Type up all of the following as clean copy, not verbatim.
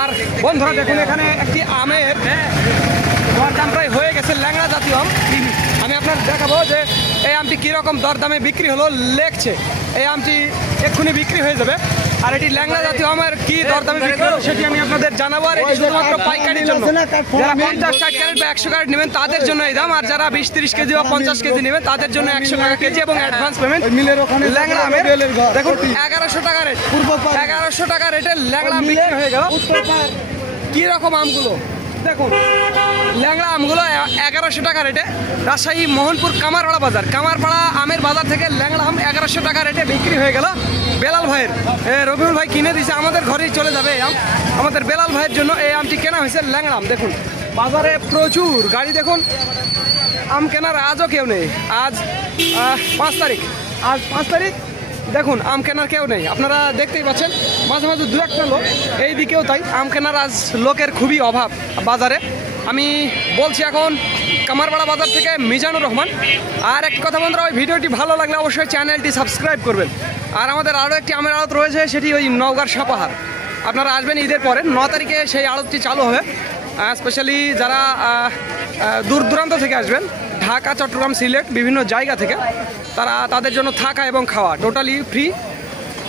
আর বন্ধুরা দেখুন এখানে একটি আমের দরদাম প্রায় হয়ে গেছে, ল্যাংড়া জাতীয় আম। আমি আপনার দেখাবো যে এই আমটি কীরকম দরদামে বিক্রি হলো লেখছে। এই আমটি এক্ষুনি বিক্রি হয়ে যাবে। আর এটি ল্যাংড়া জাতীয় আমের কি দরদামে বিক্রি হলো সেটি আমি আপনাদের জানাবো। আর এটি শুধুমাত্র পাইকারির জন্য, যারা 50-60 ক্যারেট বা 100 ক্যারেট নেবেন তাদের জন্য এই দাম। আর যারা 20-30 কেজি বা 50 কেজি নেবেন তাদের জন্য 100 টাকা কেজি এবং অ্যাডভান্স পেমেন্ট। ল্যাংড়া আমের দেখুন 1100 টাকা রেট, 1100 টাকা রেটের ল্যাংড়া আম বিক্রি হয়ে গেল। কি রকম আমগুলো দেখুন, ল্যাংড়া আমগুলো 1100 টাকা রেটে রাজশাহী মোহনপুর কামারপাড়া বাজার, কামারপাড়া আমের বাজার থেকে ল্যাংড়া আম 1100 টাকা রেটে বিক্রি হয়ে গেল বেলাল ভাইয়ের। রবিউল ভাই কিনে দিয়েছে, আমাদের ঘরেই চলে যাবে এই আম। আমাদের বেলাল ভাইয়ের জন্য এই আমটি কেনা হয়েছে ল্যাংড়া আম। দেখুন বাজারে প্রচুর গাড়ি, দেখুন আম কেনার আজও কেউ নেই। আজ 5 তারিখ, আজ 5 তারিখ, দেখুন আম কেনার কেউ নেই। আপনারা দেখতেই পাচ্ছেন মাঝে মাঝে দু একটা লোক, এই দিকেও তাই। আম কেনার আজ লোকের খুবই অভাব বাজারে। আমি বলছি এখন কামারপাড়া বাজার থেকে মিজানুর রহমান। আর একটি কথা বন্ধুরা, ওই ভিডিওটি ভালো লাগলে অবশ্যই চ্যানেলটি সাবস্ক্রাইব করবেন। আর আমাদের আরও একটি আমের আড়ত রয়েছে, সেটি ওই নওগাঁর সাপাহার। আপনারা আসবেন ঈদের পরে 9 তারিখে সেই আড়তটি চালু হবে। স্পেশালি যারা দূর দূরান্ত থেকে আসবেন, ঢাকা, চট্টগ্রাম, সিলেট বিভিন্ন জায়গা থেকে, তাদের জন্য থাকা এবং খাওয়া টোটালি ফ্রি।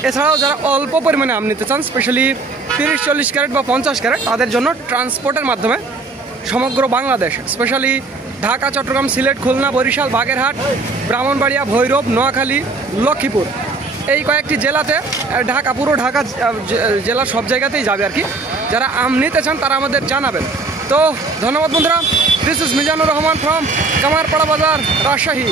এছাড়াও যারা অল্প পরিমাণে আম নিতে চান, স্পেশালি 30-40 ক্যারেট বা 50 ক্যারেট, তাদের জন্য ট্রান্সপোর্টের মাধ্যমে সমগ্র বাংলাদেশ, স্পেশালি ঢাকা, চট্টগ্রাম, সিলেট, খুলনা, বরিশাল, বাগেরহাট, ব্রাহ্মণবাড়িয়া, ভৈরব, নোয়াখালী, লক্ষ্মীপুর, এই কয়েকটি জেলাতে, ঢাকা পুরো ঢাকা জেলার সব জায়গাতেই যাবে আর কি। যারা আম নিতে চান তারা আমাদের জানাবেন। তো ধন্যবাদ বন্ধুরা, this is Mizanur Rahman from Kamarpara বাজার, রাজশাহী।